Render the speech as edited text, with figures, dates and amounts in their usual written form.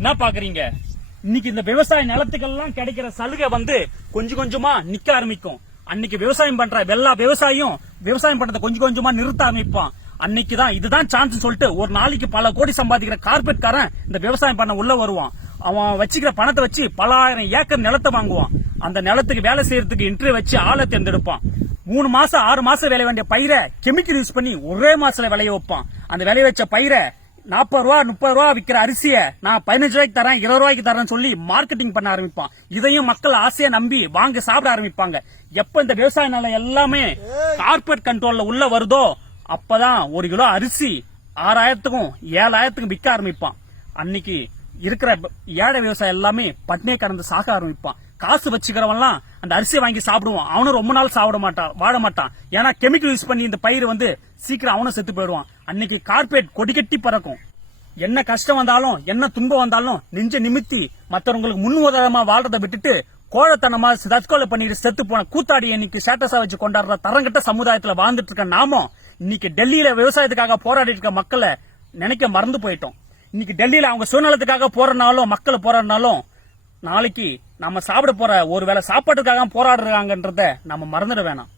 என்ன பாக்குறீங்க? இன்னைக்கு இந்த விவசாய நிலத்துக்கெல்லாம் கிடைக்கிற சலுகை கொஞ்சம் கொஞ்சமா நிக்க ஆரம்பிக்கும். அன்னைக்கு விவசாயம் பண்ற எல்லா விவசாயியும் விவசாயம் பண்றதை கொஞ்சம் கொஞ்சமா நிறுத்த ஆரம்பிப்பான். அன்னைக்குதான் இதுதான் சான்ஸ் சொல்லிட்டு ஒரு நாளைக்கு பல கோடி சம்பாதிக்கிற கார்பரேட்காரன் இந்த விவசாயம் பண்ண உள்ள வருவான். அவன் வச்சுக்கிற பணத்தை வச்சு பல ஆயிரம் ஏக்கர் நிலத்தை வாங்குவான். அந்த நிலத்துக்கு வேலை செய்யறதுக்கு இன்டர்வியூ வச்சு ஆளை தேர்ந்தெடுப்பான். 3 மாசம் 6 மாசம் விளைய வேண்டிய பயிரை கெமிக்கல் யூஸ் பண்ணி ஒரே மாசத்துல விளைய வைப்பான். அந்த விளைய வச்ச பயிரை 40 ரூபா 30 ரூபா விக்கிற அரிசிய நான் 15 ரூபாய்க்கு தரேன் 20 ரூபாய்க்கு தரேன்னு சொல்லி மார்க்கெட்டிங் பண்ண ஆரம்பிப்பான். இதையும் மக்கள் ஆசையா நம்பி வாங்க சாப்பிட ஆரம்பிப்பாங்க. எப்ப இந்த விவசாய நிலம் எல்லாமே கார்பரேட் கண்ட்ரோல்ல உள்ள வருதோ அப்பதான் 1 கிலோ அரிசி 6000க்கும் 7000க்கும் விற்க ஆரம்பிப்பான். அன்னைக்கு இருக்கிற ஏழை விவசாயம் எல்லாமே பட்னியை கடந்து சாக ஆரம்பிப்பான். காசு வச்சுக்கிறவன்லாம் அந்த அரிசியை வாங்கி சாப்பிடுவான். அவனும் ரொம்ப நாள் வாழ மாட்டான். ஏன்னா கெமிக்கல் யூஸ் பண்ணி இந்த பயிர் சீக்கிரம் அவனும் செத்து போயிடுவான். அன்னைக்கு கார்பரேட் கொடி கட்டி பறக்கும். என்ன கஷ்டம் வந்தாலும் என்ன துன்பம் வந்தாலும் நெஞ்ச நிமித்தி மற்றவங்களுக்கு முன்னுதாரணமா வாழ்றதை விட்டுட்டு கோழத்தனமா தற்கொலை பண்ணிட்டு செத்து போன கூத்தாடி இன்னைக்கு ஸ்டேட்டஸா வச்சு கொண்டாடுற தரங்கட்ட சமுதாயத்துல வாழ்ந்துட்டு இருக்க நாமும் இன்னைக்கு டெல்லியில விவசாயத்துக்காக போராடிட்டு இருக்க மக்களை நினைக்க மறந்து போயிட்டோம். இன்னைக்கு டெல்லியில அவங்க சுயநலத்துக்காக போறனாலும் மக்கள் போராடினாலும் நாளைக்கு நம்ம சாப்பிட போற ஒரு வேளை சாப்பாட்டுக்காக போராடுறாங்கன்றத நம்ம மறந்துட வேணாம்.